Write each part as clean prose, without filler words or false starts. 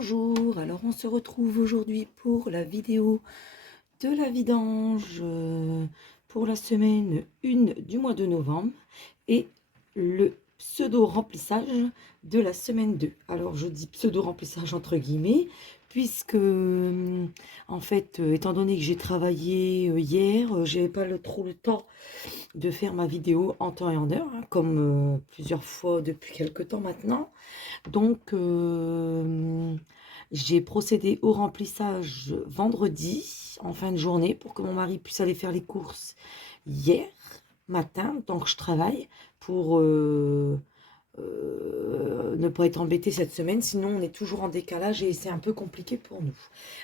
Bonjour, alors on se retrouve aujourd'hui pour la vidéo de la vidange pour la semaine 1 du mois de novembre et le pseudo remplissage de la semaine 2. Alors je dis pseudo remplissage entre guillemets puisque en fait étant donné que j'ai travaillé hier, j'avais pas trop le temps de faire ma vidéo en temps et en heure, hein, comme plusieurs fois depuis quelques temps maintenant. Donc, j'ai procédé au remplissage vendredi en fin de journée pour que mon mari puisse aller faire les courses hier matin, donc je travaille pour ne pas être embêté cette semaine, sinon on est toujours en décalage et c'est un peu compliqué pour nous.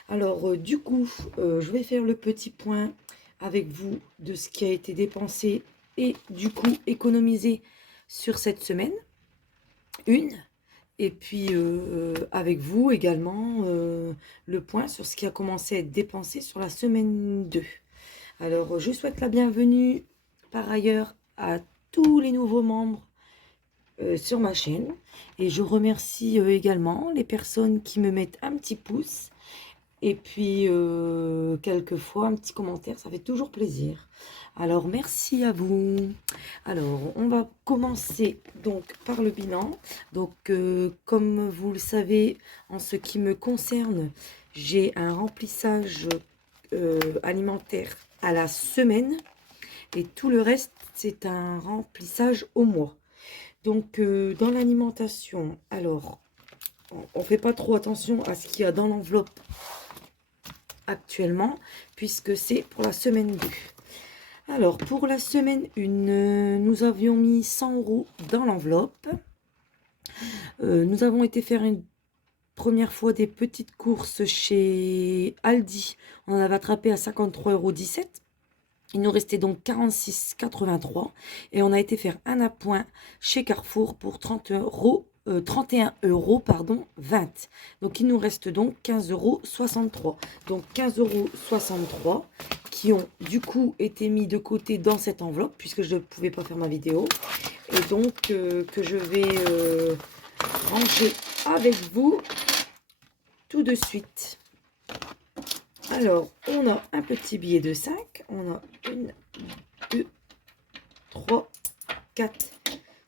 Alors, du coup, je vais faire le petit point avec vous de ce qui a été dépensé et du coup économisé sur cette semaine. Et puis avec vous également le point sur ce qui a commencé à être dépensé sur la semaine 2. Alors je souhaite la bienvenue par ailleurs à tous les nouveaux membres sur ma chaîne et je remercie également les personnes qui me mettent un petit pouce et puis quelquefois un petit commentaire, ça fait toujours plaisir. Alors merci à vous. Alors on va commencer donc par le bilan. Donc comme vous le savez, en ce qui me concerne, j'ai un remplissage alimentaire à la semaine et tout le reste c'est un remplissage au mois. Donc dans l'alimentation, alors on ne fait pas trop attention à ce qu'il y a dans l'enveloppe actuellement puisque c'est pour la semaine 2. Alors, pour la semaine 1, nous avions mis 100 € dans l'enveloppe. Nous avons été faire une première fois des petites courses chez Aldi. On en avait attrapé à 53,17 €. Il nous restait donc 46,83 € et on a été faire un appoint chez Carrefour pour 31 € pardon, 20. Donc il nous reste donc 15,63 €. Donc 15,63 € qui ont du coup été mis de côté dans cette enveloppe puisque je ne pouvais pas faire ma vidéo. Et donc que je vais ranger avec vous tout de suite. Alors, on a un petit billet de 5. On a 1, 2, 3, 4,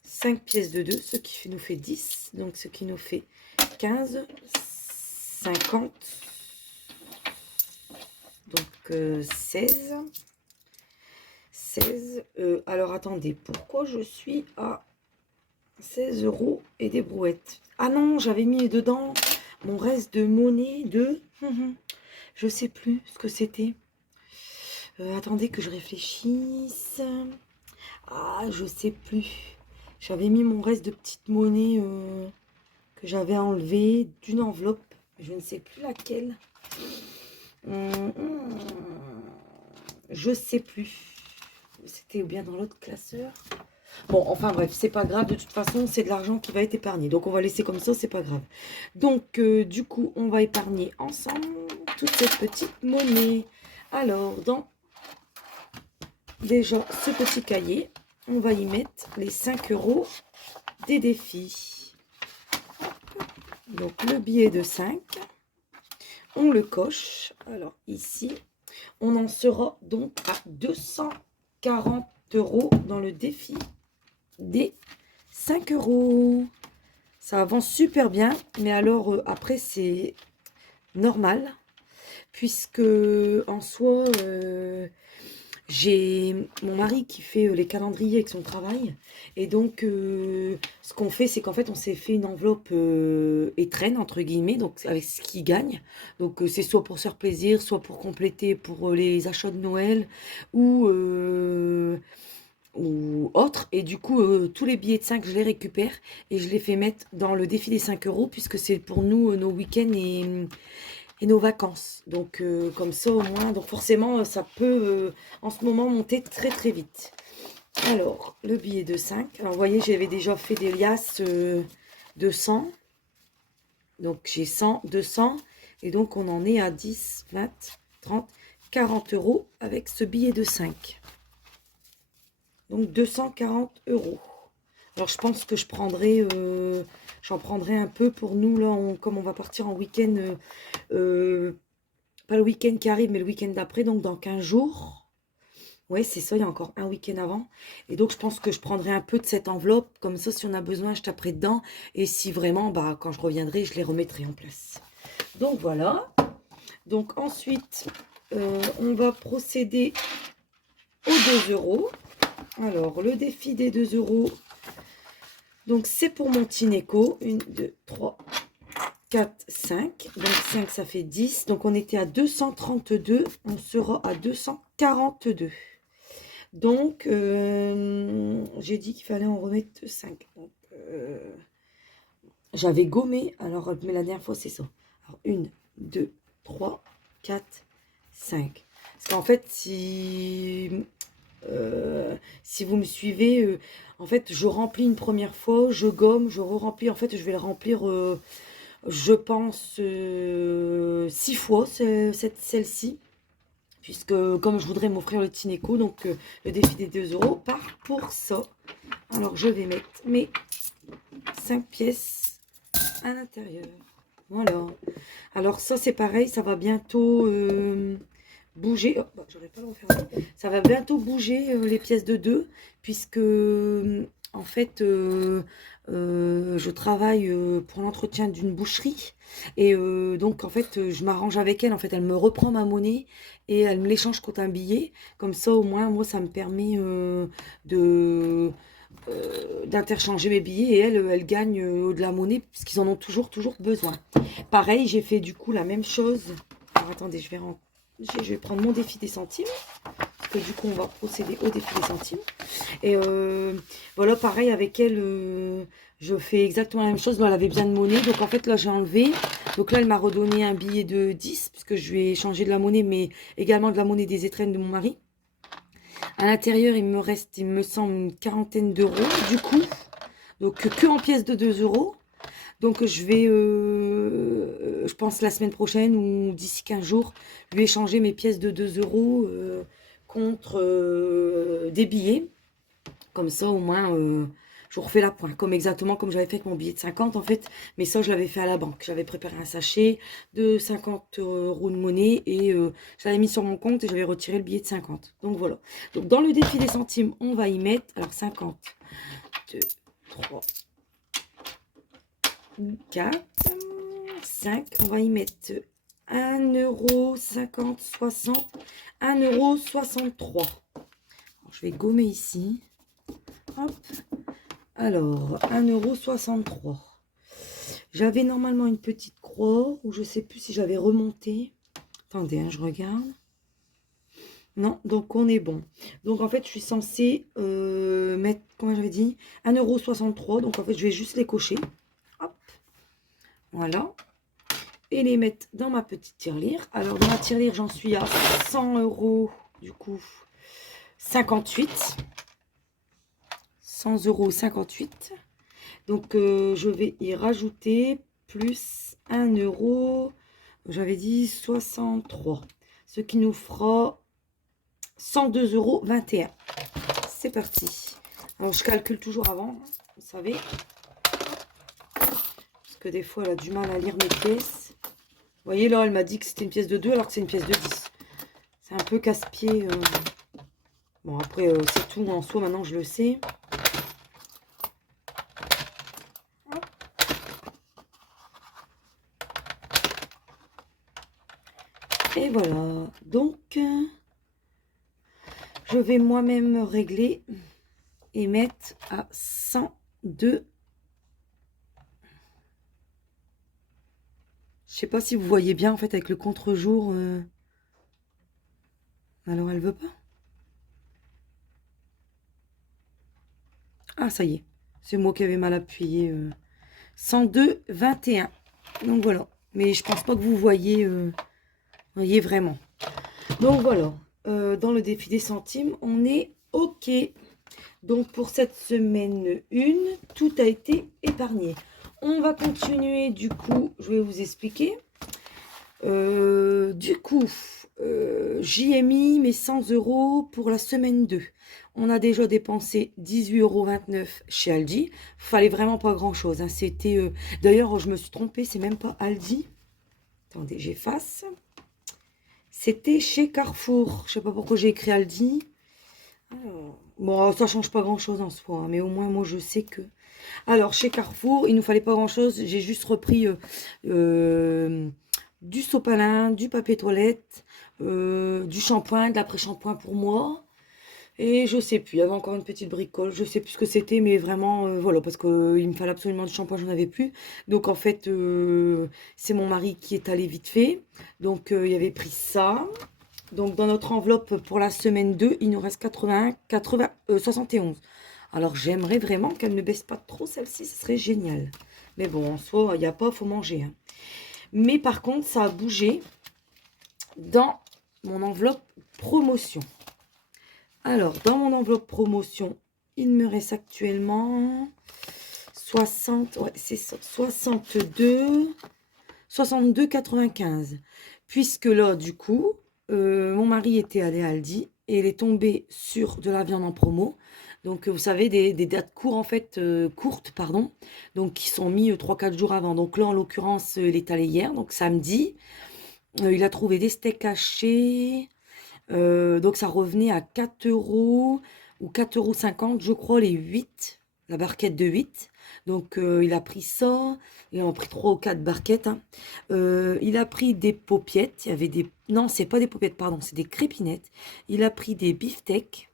5 pièces de 2, ce qui nous fait 10. Donc, ce qui nous fait 15, 50, donc 16. 16. Alors, attendez, pourquoi je suis à 16 € et des brouettes? Ah non, j'avais mis dedans mon reste de monnaie de... je sais plus ce que c'était. Attendez que je réfléchisse. Ah, je sais plus. J'avais mis mon reste de petite monnaie que j'avais enlevé d'une enveloppe. Je ne sais plus laquelle. Je sais plus. C'était bien dans l'autre classeur. Bon, enfin bref, c'est pas grave. De toute façon, c'est de l'argent qui va être épargné. Donc, on va laisser comme ça, c'est pas grave. Donc, du coup, on va épargner ensemble toute cette petite monnaie. Alors, dans déjà ce petit cahier, on va y mettre les 5 € des défis. Donc, le billet de 5, on le coche. Alors, ici, on en sera donc à 240 € dans le défi des 5 €. Ça avance super bien, mais alors après c'est normal puisque en soi j'ai mon mari qui fait les calendriers avec son travail et donc ce qu'on fait c'est qu'en fait on s'est fait une enveloppe étrenne entre guillemets, donc avec ce qu'il gagne, donc c'est soit pour se faire plaisir, soit pour compléter pour les achats de Noël ou autre. Et du coup, tous les billets de 5, je les récupère et je les fais mettre dans le défi des 5 € puisque c'est pour nous nos week-ends et nos vacances. Donc, comme ça au moins, donc forcément, ça peut en ce moment monter très très vite. Alors, le billet de 5. Alors, vous voyez, j'avais déjà fait des liasses de 100. Donc, j'ai 100, 200. Et donc, on en est à 10, 20, 30, 40 € avec ce billet de 5. Donc 240 €. Alors, je pense que j'en prendrai un peu pour nous, là, comme on va partir en week-end, pas le week-end qui arrive, mais le week-end d'après, donc dans 15 jours. Ouais, c'est ça, il y a encore un week-end avant. Et donc, je pense que je prendrai un peu de cette enveloppe. Comme ça, si on a besoin, je taperai dedans. Et si vraiment, bah, quand je reviendrai, je les remettrai en place. Donc, voilà. Donc, ensuite, on va procéder aux 2 euros. Alors, le défi des 2 euros. Donc, c'est pour mon Tineco. 1, 2, 3, 4, 5. Donc, 5, ça fait 10. Donc, on était à 232. On sera à 242. Donc, j'ai dit qu'il fallait en remettre 5. Donc, j'avais gommé. Alors, mais la dernière fois, c'est ça. Alors, 1, 2, 3, 4, 5. Parce qu'en fait, si vous me suivez, en fait, je remplis une première fois, je gomme, je re-remplis. En fait, je vais le remplir, je pense, 6 fois, celle-ci. Puisque comme je voudrais m'offrir le Tineco, donc le défi des 2 euros part pour ça. Alors je vais mettre mes 5 pièces à l'intérieur. Voilà. Alors ça c'est pareil, ça va bientôt bouger. Oh, bah, j'aurais pas le refermer. Ça va bientôt bouger les pièces de 2, puisque en fait je travaille pour l'entretien d'une boucherie. Et donc en fait je m'arrange avec elle. En fait elle me reprend ma monnaie et elle me l'échange contre un billet. Comme ça au moins moi ça me permet de d'interchanger mes billets, et elle gagne de la monnaie puisqu'ils en ont toujours besoin. Pareil, j'ai fait du coup la même chose. Alors attendez, je vais prendre mon défi des centimes, parce que du coup on va procéder au défi des centimes. Et voilà, pareil avec elle, je fais exactement la même chose. Là, elle avait besoin de monnaie, donc en fait là j'ai enlevé. Donc là elle m'a redonné un billet de 10, puisque je lui ai changé de la monnaie, mais également de la monnaie des étrennes de mon mari. À l'intérieur, il me reste, il me semble, une quarantaine d'euros, du coup. Donc, que en pièces de 2 euros. Donc, je vais, je pense, la semaine prochaine ou d'ici 15 jours, lui échanger mes pièces de 2 euros contre des billets. Comme ça, au moins, je refais la pointe. Exactement comme j'avais fait avec mon billet de 50, en fait. Mais ça, je l'avais fait à la banque. J'avais préparé un sachet de 50 euros de monnaie et je l'avais mis sur mon compte et j'avais retiré le billet de 50. Donc, voilà. Donc, dans le défi des centimes, on va y mettre, alors 50, 2, 3, 4, 5. On va y mettre 1 euro, 50, 60, 1 euro, 63. Alors, je vais gommer ici. Hop. Alors, 1,63 €. J'avais normalement une petite croix, ou je sais plus si j'avais remonté. Attendez, hein, je regarde. Non, donc on est bon. Donc en fait, je suis censée mettre, comment j'avais dit, 1,63 €. Donc en fait, je vais juste les cocher. Hop. Voilà. Et les mettre dans ma petite tirelire. Alors dans ma tirelire, j'en suis à 100 € du coup. 58. 100 € 58. Donc, je vais y rajouter plus 1 euro, j'avais dit 63. Ce qui nous fera 102,21 €. C'est parti. Alors, je calcule toujours avant, vous savez. Parce que des fois, elle a du mal à lire mes pièces. Vous voyez, là, elle m'a dit que c'était une pièce de 2 alors que c'est une pièce de 10. C'est un peu casse-pied. Bon, après, c'est tout en soi, maintenant, je le sais. Et voilà, donc je vais moi-même régler et mettre à 102. Je sais pas si vous voyez bien en fait avec le contre-jour. Alors elle veut pas. Ah ça y est, c'est moi qui avais mal appuyé. 102,21. Donc voilà, mais je pense pas que vous voyez vraiment. Donc voilà, dans le défi des centimes, on est OK. Donc pour cette semaine 1, tout a été épargné. On va continuer, du coup, je vais vous expliquer. Du coup, j'y ai mis mes 100 € pour la semaine 2. On a déjà dépensé 18,29 € chez Aldi. Fallait vraiment pas grand-chose, hein. C'était, d'ailleurs, je me suis trompée, c'est même pas Aldi. Attendez, j'efface. C'était chez Carrefour. Je sais pas pourquoi j'ai écrit Aldi. Alors, bon, ça change pas grand-chose en soi, hein, mais au moins, moi, je sais que... Alors, chez Carrefour, il nous fallait pas grand-chose. J'ai juste repris du sopalin, du papier toilette, du shampoing, de l'après-shampoing pour moi. Et je sais plus, il y avait encore une petite bricole, je sais plus ce que c'était, mais vraiment, voilà, parce qu'il me fallait absolument du shampoing, j'en avais plus. Donc en fait, c'est mon mari qui est allé vite fait. Donc il avait pris ça. Donc dans notre enveloppe pour la semaine 2, il nous reste 71. Alors j'aimerais vraiment qu'elle ne baisse pas trop celle-ci, ce serait génial. Mais bon, en soi, il n'y a pas, faut manger, hein. Mais par contre, ça a bougé dans mon enveloppe promotion. Alors, dans mon enveloppe promotion, il me reste actuellement 60, ouais, c'est ça, 62,95. Puisque là, du coup, mon mari était allé à Aldi et il est tombé sur de la viande en promo. Donc, vous savez, des dates courtes, en fait, courtes, pardon, donc qui sont mis 3-4 jours avant. Donc là, en l'occurrence, il est allé hier, donc samedi. Il a trouvé des steaks hachés. Donc ça revenait à 4 € ou 4,50 € je crois, les 8, la barquette de 8. Donc il a pris ça, il en a pris 3 ou 4 barquettes, hein. Il a pris des paupiettes, il y avait des... Non, c'est pas des paupiettes, pardon, c'est des crépinettes. Il a pris des beefsteaks,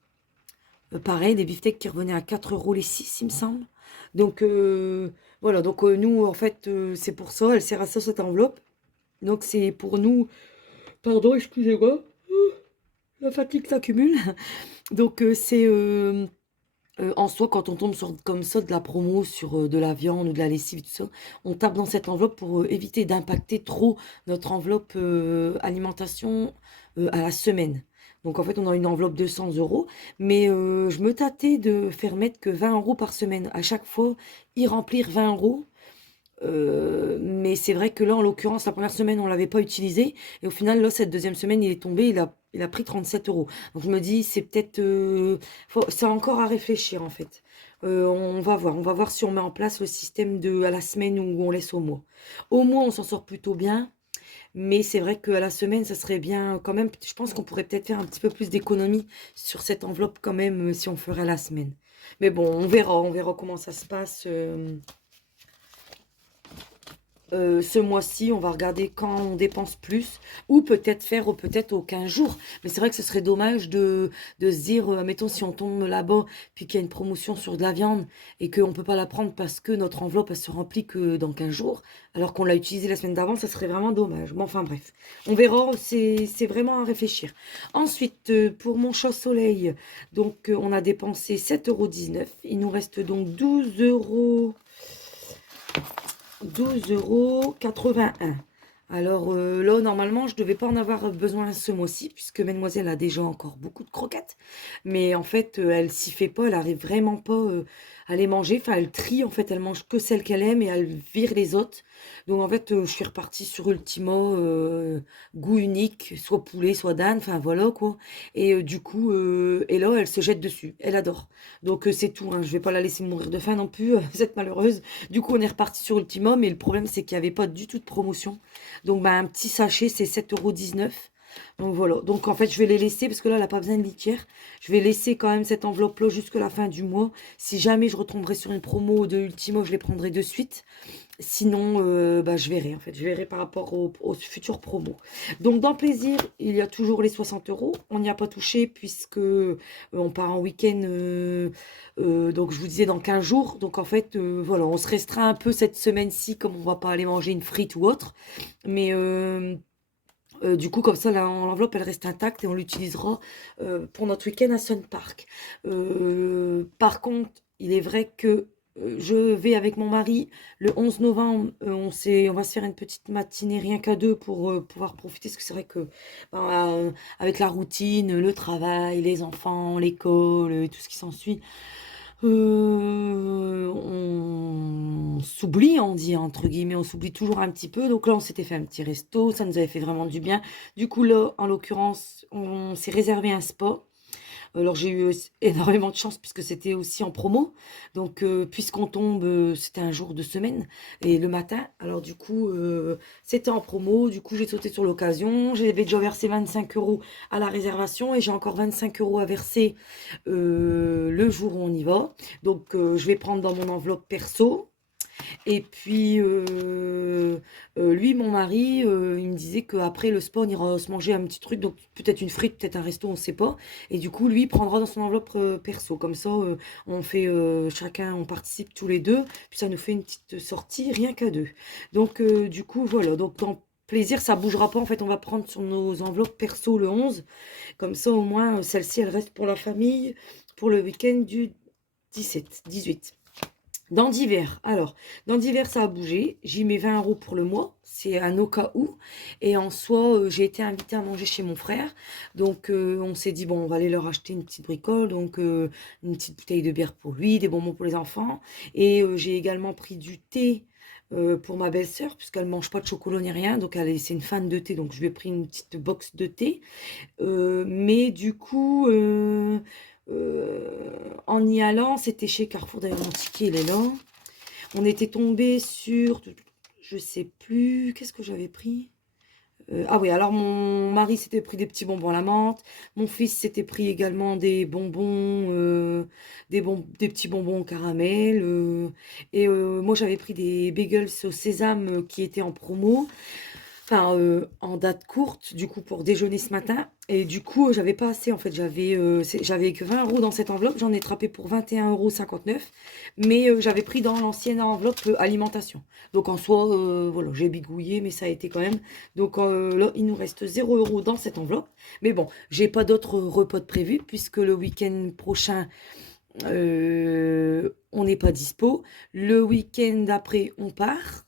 pareil, des beefsteaks qui revenaient à 4 € les 6, il me semble. Donc voilà, donc nous, en fait, c'est pour ça, elle sert à ça, cette enveloppe. Donc c'est pour nous... Pardon, excusez-moi. La fatigue s'accumule. Donc, c'est en soi, quand on tombe sur comme ça de la promo sur de la viande ou de la lessive, tout ça, on tape dans cette enveloppe pour éviter d'impacter trop notre enveloppe alimentation à la semaine. Donc, en fait, on a une enveloppe de 100 €. Mais je me tâtais de faire mettre que 20 € par semaine. À chaque fois, y remplir 20 €. Mais c'est vrai que là, en l'occurrence, la première semaine, on ne l'avait pas utilisé. Et au final, là, cette deuxième semaine, il est tombé, il a pris 37 €. Donc je me dis, c'est peut-être... c'est encore à réfléchir, en fait. On va voir si on met en place le système de à la semaine ou on laisse au mois. Au mois, on s'en sort plutôt bien. Mais c'est vrai qu'à la semaine, ça serait bien quand même. Je pense qu'on pourrait peut-être faire un petit peu plus d'économie sur cette enveloppe quand même si on ferait la semaine. Mais bon, on verra comment ça se passe. Ce mois-ci, on va regarder quand on dépense plus, ou peut-être faire peut-être aux 15 jours. Mais c'est vrai que ce serait dommage de se dire, mettons, si on tombe là-bas, puis qu'il y a une promotion sur de la viande, et qu'on ne peut pas la prendre parce que notre enveloppe, elle se remplit que dans 15 jours, alors qu'on l'a utilisé la semaine d'avant, ça serait vraiment dommage. Bon, enfin bref, on verra, c'est vraiment à réfléchir. Ensuite, pour mon chaud-soleil, donc on a dépensé 7,19 €. Il nous reste donc 12,81 €. Alors là, normalement, je ne devais pas en avoir besoin ce mois-ci, puisque Mademoiselle a déjà encore beaucoup de croquettes. Mais en fait, elle s'y fait pas, elle arrive vraiment pas à les manger. Enfin, elle trie, en fait, elle mange que celles qu'elle aime et elle vire les autres. Donc en fait, je suis repartie sur Ultima, goût unique, soit poulet, soit dinde, enfin voilà quoi. Et du coup, et là, elle se jette dessus, elle adore. Donc c'est tout, hein. Je vais pas la laisser mourir de faim non plus, cette malheureuse. Du coup, on est reparti sur Ultima, mais le problème, c'est qu'il n'y avait pas du tout de promotion. Donc, bah, un petit sachet, c'est 7,19 €. Donc, voilà. Donc, en fait, je vais les laisser, parce que là, elle n'a pas besoin de litière. Je vais laisser quand même cette enveloppe-là jusqu'à la fin du mois. Si jamais je retomberai sur une promo de Ultima, je les prendrai de suite. Sinon, bah, je verrai, en fait. Je verrai par rapport aux futures promos. Donc, dans Plaisir, il y a toujours les 60 €. On n'y a pas touché, puisque on part en week-end... donc je vous disais dans 15 jours. Donc en fait, voilà, on se restreint un peu cette semaine-ci, comme on va pas aller manger une frite ou autre. Mais du coup, comme ça, l'enveloppe, elle reste intacte et on l'utilisera pour notre week-end à Sun Park. Par contre, il est vrai que je vais avec mon mari le 11 novembre. On va se faire une petite matinée rien qu'à deux pour pouvoir profiter. Parce que c'est vrai que ben, avec la routine, le travail, les enfants, l'école, tout ce qui s'ensuit, on s'oublie, on dit entre guillemets, on s'oublie toujours un petit peu. Donc là, on s'était fait un petit resto, ça nous avait fait vraiment du bien. Du coup, là, en l'occurrence, on s'est réservé un spa. Alors j'ai eu énormément de chance puisque c'était aussi en promo. Donc puisqu'on tombe, c'était un jour de semaine et le matin. Alors du coup, c'était en promo. Du coup, j'ai sauté sur l'occasion. J'avais déjà versé 25 euros à la réservation et j'ai encore 25 euros à verser le jour où on y va. Donc je vais prendre dans mon enveloppe perso. Et puis, lui, mon mari, il me disait qu'après le spa, on ira se manger un petit truc, donc peut-être une frite, peut-être un resto, on ne sait pas. Et du coup, lui, il prendra dans son enveloppe perso. Comme ça, on fait chacun, on participe tous les deux, puis ça nous fait une petite sortie rien qu'à deux. Donc, du coup, voilà. Donc, dans plaisir, ça bougera pas. En fait, on va prendre sur nos enveloppes perso le 11. Comme ça, au moins, celle-ci, elle reste pour la famille, pour le week-end du 18. Dans divers, alors, dans divers, ça a bougé. J'y mets 20 euros pour le mois. C'est un au cas où. Et en soi, j'ai été invitée à manger chez mon frère. Donc, on s'est dit, bon, on va aller leur acheter une petite bricole. Donc, une petite bouteille de bière pour lui, des bonbons pour les enfants. Et j'ai également pris du thé pour ma belle-sœur, puisqu'elle mange pas de chocolat ni rien. Donc, c'est une fan de thé. Donc, je lui ai pris une petite box de thé. Mais du coup, en y allant, c'était chez Carrefour, d'ailleurs mon ticket il est là. On était tombé sur, je sais plus, qu'est-ce que j'avais pris? Ah oui, alors mon mari s'était pris des petits bonbons à la menthe, mon fils s'était pris également des bonbons, des petits bonbons au caramel, et moi j'avais pris des bagels au sésame qui étaient en promo. Enfin, en date courte, du coup, pour déjeuner ce matin. Et du coup, j'avais pas assez, en fait. J'avais que 20 euros dans cette enveloppe. J'en ai attrapé pour 21,59 €. Mais j'avais pris dans l'ancienne enveloppe alimentation. Donc, en soi, voilà, j'ai bigouillé, mais ça a été quand même. Donc, là, il nous reste 0 € dans cette enveloppe. Mais bon, j'ai pas d'autres repas de prévus, puisque le week-end prochain, on n'est pas dispo. Le week-end d'après, on part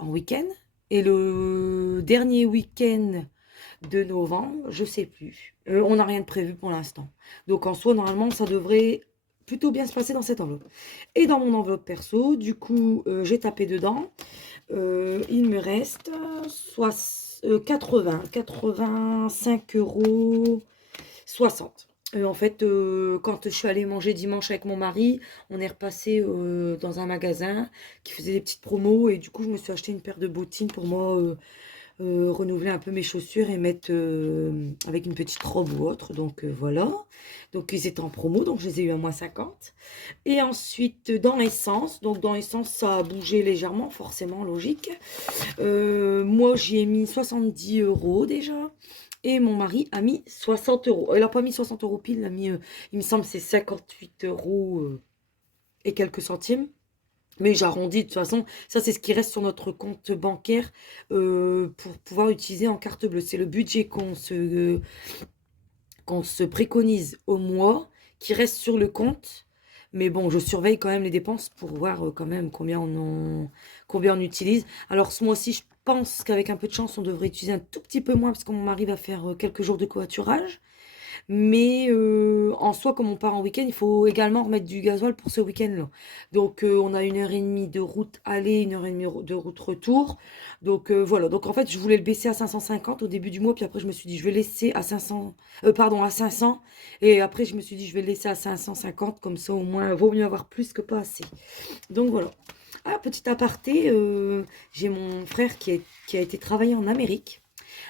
en week-end. Et le dernier week-end de novembre, je sais plus. On n'a rien de prévu pour l'instant. Donc en soi, normalement, ça devrait plutôt bien se passer dans cette enveloppe. Et dans mon enveloppe perso, du coup, j'ai tapé dedans. Il me reste 85,60 €. En fait, quand je suis allée manger dimanche avec mon mari, on est repassé dans un magasin qui faisait des petites promos et du coup, je me suis acheté une paire de bottines pour moi, renouveler un peu mes chaussures et mettre avec une petite robe ou autre. Donc voilà. Donc ils étaient en promo, donc je les ai eu à -50. Et ensuite, dans l'essence, donc dans l'essence, ça a bougé légèrement, forcément, logique. Moi, j'y ai mis 70 € déjà. Et mon mari a mis 60 euros. Il n'a pas mis 60 € pile, il a mis, il me semble, c'est 58 euros et quelques centimes. Mais j'arrondis, de toute façon, ça c'est ce qui reste sur notre compte bancaire pour pouvoir utiliser en carte bleue. C'est le budget qu'on se préconise au mois, qui reste sur le compte. Mais bon, je surveille quand même les dépenses pour voir quand même combien on utilise. Alors ce mois-ci, je pense qu'avec un peu de chance, on devrait utiliser un tout petit peu moins parce que mon mari va faire quelques jours de covoiturage. Mais en soi, comme on part en week-end, il faut également remettre du gasoil pour ce week-end-là. Donc on a 1 h 30 de route aller, 1 h 30 de route retour. Donc voilà. Donc en fait, je voulais le baisser à 550 au début du mois. Puis après, je me suis dit, je vais laisser à 500, pardon, à 500. Et après, je me suis dit, je vais le laisser à 550. Comme ça, au moins, vaut mieux avoir plus que pas assez. Donc voilà. Ah, petit aparté, j'ai mon frère qui a été travailler en Amérique.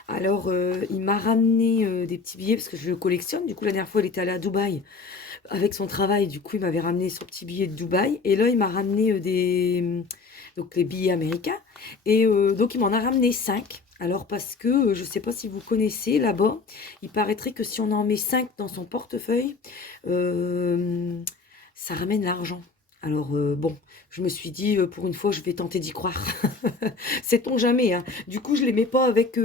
Alors, il m'a ramené des petits billets parce que je le collectionne. Du coup, la dernière fois, il était allé à Dubaï avec son travail. Du coup, il m'avait ramené son petit billet de Dubaï. Et là, il m'a ramené donc les billets américains. Et donc, il m'en a ramené 5. Alors, parce que je ne sais pas si vous connaissez là-bas, il paraîtrait que si on en met 5 dans son portefeuille, euh, ça ramène l'argent. Alors, bon, je me suis dit, pour une fois, je vais tenter d'y croire. Sait-on jamais, hein. Du coup, je les mets pas avec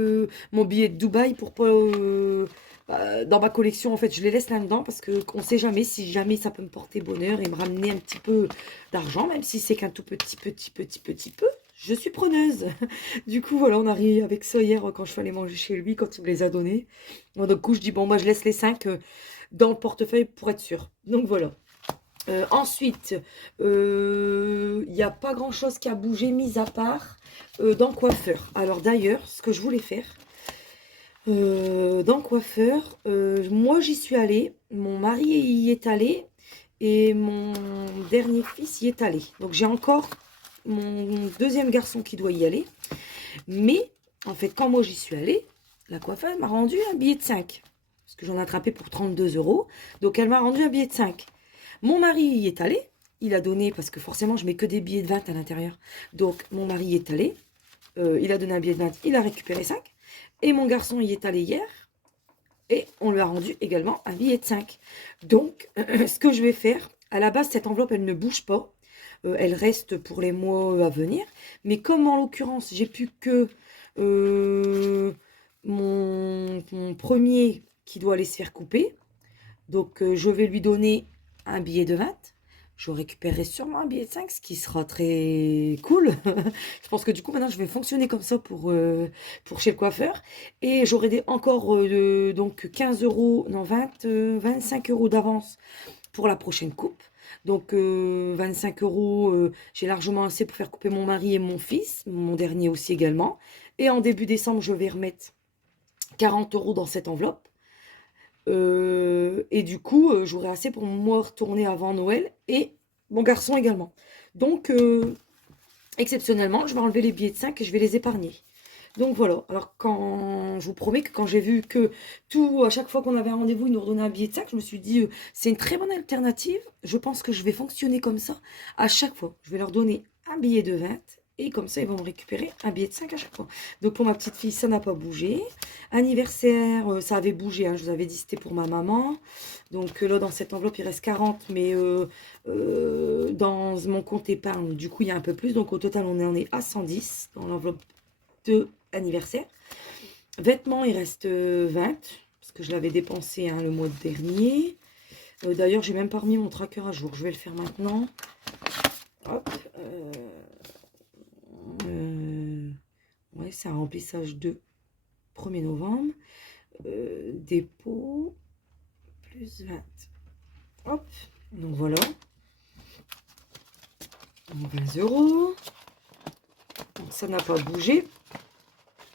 mon billet de Dubaï pour pas dans ma collection. En fait, je les laisse là-dedans parce que on sait jamais si jamais ça peut me porter bonheur et me ramener un petit peu d'argent, même si c'est qu'un tout petit peu. Je suis preneuse. Du coup, voilà, on a ri avec ça hier quand je suis allée manger chez lui, quand il me les a donnés. Bon, du coup, je dis, bon, moi, je laisse les 5 dans le portefeuille pour être sûre. Donc, voilà. Ensuite, il n'y a pas grand-chose qui a bougé, mis à part dans le coiffeur. Alors d'ailleurs, ce que je voulais faire, Dans le coiffeur, moi j'y suis allée, mon mari y est allé et mon dernier fils y est allé. Donc j'ai encore mon deuxième garçon qui doit y aller. Mais en fait, quand moi j'y suis allée, la coiffeuse m'a rendu un billet de 5. Parce que j'en ai attrapé pour 32 euros. Donc elle m'a rendu un billet de 5. Mon mari y est allé. Il a donné, parce que forcément je mets que des billets de 20 à l'intérieur. Donc mon mari y est allé. Il a donné un billet de 20. Il a récupéré 5. Et mon garçon y est allé hier. Et on lui a rendu également un billet de 5. Donc, ce que je vais faire, à la base, cette enveloppe, elle ne bouge pas. Elle reste pour les mois à venir. Mais comme en l'occurrence, j'ai plus que mon premier qui doit aller se faire couper. Donc, je vais lui donner un billet de 20. Je récupérerai sûrement un billet de 5, ce qui sera très cool. Je pense que du coup, maintenant, je vais fonctionner comme ça pour chez le coiffeur. Et j'aurai encore donc 15 euros, non 20, 25 euros d'avance pour la prochaine coupe. Donc 25 euros, j'ai largement assez pour faire couper mon mari et mon fils, mon dernier aussi également. Et en début décembre, je vais remettre 40 euros dans cette enveloppe. Et du coup, j'aurai assez pour moi retourner avant Noël et mon garçon également. Donc, exceptionnellement, je vais enlever les billets de 5 et je vais les épargner. Donc voilà, alors quand je vous promets que quand j'ai vu que tout, à chaque fois qu'on avait un rendez-vous, ils nous redonnaient un billet de 5, je me suis dit, c'est une très bonne alternative. Je pense que je vais fonctionner comme ça à chaque fois. Je vais leur donner un billet de 20 et comme ça, ils vont me récupérer un billet de 5 à chaque fois. Donc pour ma petite fille, ça n'a pas bougé. Anniversaire, ça avait bougé, hein, je vous avais dit, c'était pour ma maman. Donc là, dans cette enveloppe, il reste 40, mais dans mon compte épargne, du coup, il y a un peu plus. Donc au total, on en est à 110 dans l'enveloppe de anniversaire. Vêtements, il reste 20, parce que je l'avais dépensé le mois dernier. D'ailleurs, j'ai même pas remis mon tracker à jour. Je vais le faire maintenant. Hop. Ouais, c'est un remplissage de 1er novembre. Dépôt, plus 20. Hop. Donc voilà. 20 euros. Donc ça n'a pas bougé.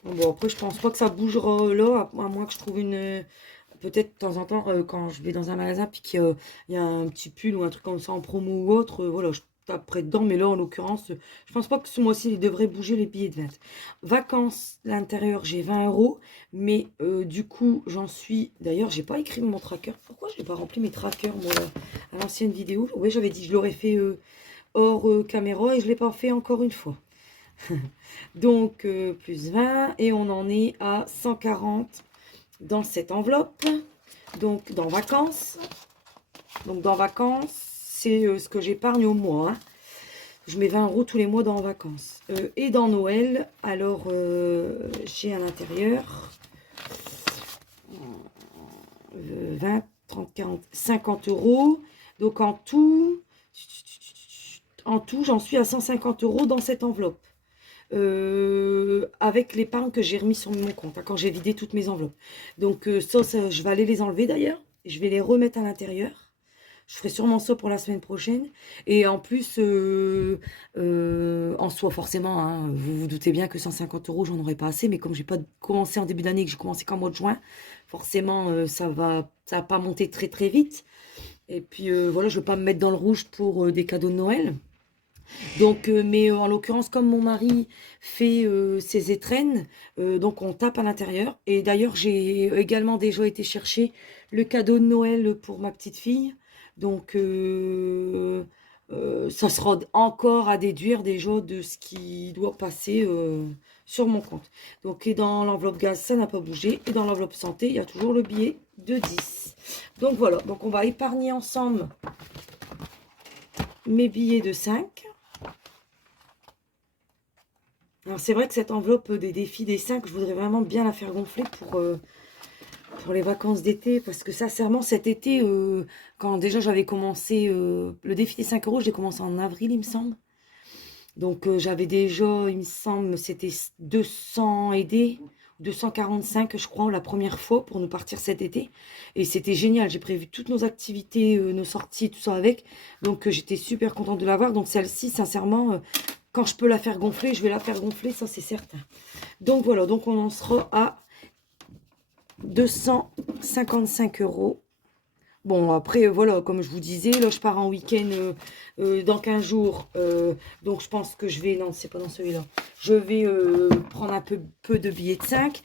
Bon, après, je pense pas que ça bougera là, à moins que je trouve une... Peut-être de temps en temps, quand je vais dans un magasin, puis qu'il y a un petit pull ou un truc comme ça en promo ou autre, voilà, je taperai dedans. Mais là, en l'occurrence, je pense pas que ce mois-ci, il devrait bouger les billets de 20. Vacances, l'intérieur, j'ai 20 euros. Mais du coup, j'en suis... D'ailleurs, j'ai pas écrit mon tracker. Pourquoi je n'ai pas rempli mes trackers, moi, à l'ancienne vidéo? Oui, j'avais dit que je l'aurais fait hors caméra et je l'ai pas fait encore une fois. Donc, plus 20 et on en est à 140 dans cette enveloppe. Donc, dans vacances. Donc, dans vacances, c'est ce que j'épargne au mois. Hein. Je mets 20 euros tous les mois dans vacances. Et dans Noël, alors, j'ai à l'intérieur 20, 30, 40, 50 euros. Donc, en tout, j'en suis à 150 euros dans cette enveloppe. Avec l'épargne que j'ai remis sur mon compte, hein, quand j'ai vidé toutes mes enveloppes. Donc ça, je vais aller les enlever d'ailleurs. Je vais les remettre à l'intérieur. Je ferai sûrement ça pour la semaine prochaine. Et en plus, en soi, forcément, hein, vous vous doutez bien que 150 euros, j'en aurais pas assez. Mais comme j'ai pas commencé en début d'année, que j'ai commencé qu'en mois de juin, forcément, ça va pas monter très très vite. Et puis voilà, je ne veux pas me mettre dans le rouge pour des cadeaux de Noël. Donc, mais en l'occurrence, comme mon mari fait ses étrennes, donc on tape à l'intérieur. Et d'ailleurs, j'ai également déjà été chercher le cadeau de Noël pour ma petite fille. Donc, ça sera encore à déduire déjà de ce qui doit passer sur mon compte. Donc, et dans l'enveloppe gaz, ça n'a pas bougé. Et dans l'enveloppe santé, il y a toujours le billet de 10. Donc voilà, donc on va épargner ensemble mes billets de 5. Alors c'est vrai que cette enveloppe des défis des 5, je voudrais vraiment bien la faire gonfler pour les vacances d'été. Parce que sincèrement, cet été, quand déjà j'avais commencé le défi des 5 euros, j'ai commencé en avril, il me semble. Donc j'avais déjà, il me semble, c'était 200 aidés, 245 je crois, la première fois pour nous partir cet été. Et c'était génial, j'ai prévu toutes nos activités, nos sorties, tout ça avec. Donc j'étais super contente de l'avoir. Donc celle-ci, sincèrement... quand je peux la faire gonfler, je vais la faire gonfler, ça c'est certain. Donc voilà, donc on en sera à 255 euros. Bon, après, voilà, comme je vous disais, là, je pars en week-end dans 15 jours. Donc, je pense que je vais... Non, c'est pas dans celui-là. Je vais prendre un peu de billets de 5.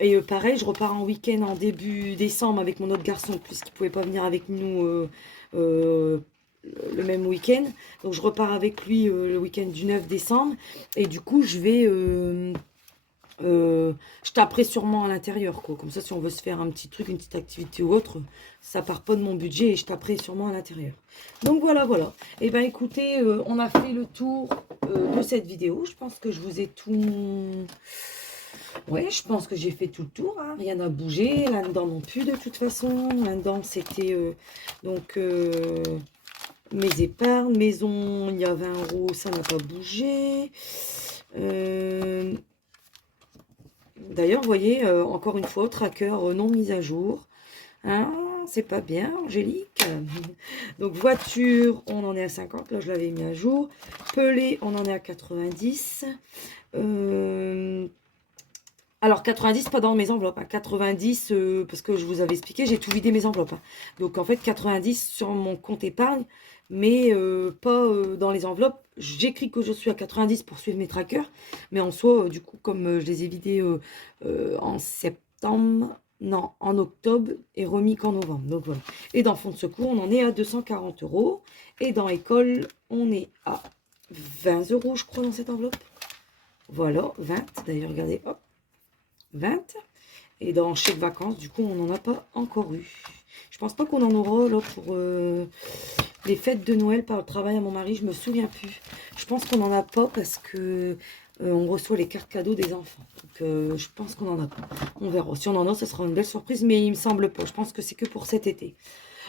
Et pareil, je repars en week-end en début décembre avec mon autre garçon, puisqu'il ne pouvait pas venir avec nous euh, le même week-end. Donc, je repars avec lui le week-end du 9 décembre. Et du coup, je vais... je taperai sûrement à l'intérieur, quoi. Comme ça, si on veut se faire un petit truc, une petite activité ou autre, ça part pas de mon budget et je taperai sûrement à l'intérieur. Donc voilà, voilà. Et ben écoutez, on a fait le tour de cette vidéo. Je pense que je vous ai tout... Ouais, je pense que j'ai fait tout le tour, hein. Rien n'a bougé. Là-dedans non plus, de toute façon. Là-dedans, c'était donc mes épargnes. Maison, il y a 20 euros, ça n'a pas bougé. D'ailleurs, vous voyez, encore une fois, tracker non mis à jour. Hein, c'est pas bien, Angélique. Donc, voiture, on en est à 50. Là, je l'avais mis à jour. Pelé, on en est à 90. Alors, 90, pas dans mes enveloppes. Hein. 90, parce que je vous avais expliqué, j'ai tout vidé mes enveloppes. Hein. Donc, en fait, 90 sur mon compte épargne, mais pas dans les enveloppes. J'écris que je suis à 90 pour suivre mes trackers. Mais en soi, du coup, comme je les ai vidés en septembre, non, en octobre, et remis qu'en novembre. Donc, voilà. Et dans Fonds de secours, on en est à 240 euros. Et dans école, on est à 20 euros, je crois, dans cette enveloppe. Voilà, 20. D'ailleurs, regardez, hop. 20. Et dans chèque vacances, du coup, on n'en a pas encore eu. Je pense pas qu'on en aura là pour les fêtes de Noël par le travail à mon mari. Je me souviens plus. Je pense qu'on n'en a pas parce que on reçoit les cartes cadeaux des enfants. Donc, je pense qu'on n'en a pas. On verra. Si on en a, ce sera une belle surprise, mais il me semble pas. Je pense que c'est que pour cet été.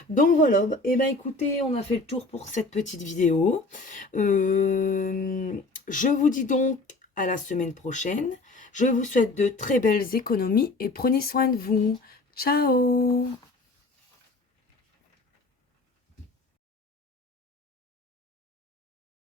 Donc voilà, et ben écoutez, on a fait le tour pour cette petite vidéo. Je vous dis donc à la semaine prochaine. Je vous souhaite de très belles économies et prenez soin de vous. Ciao!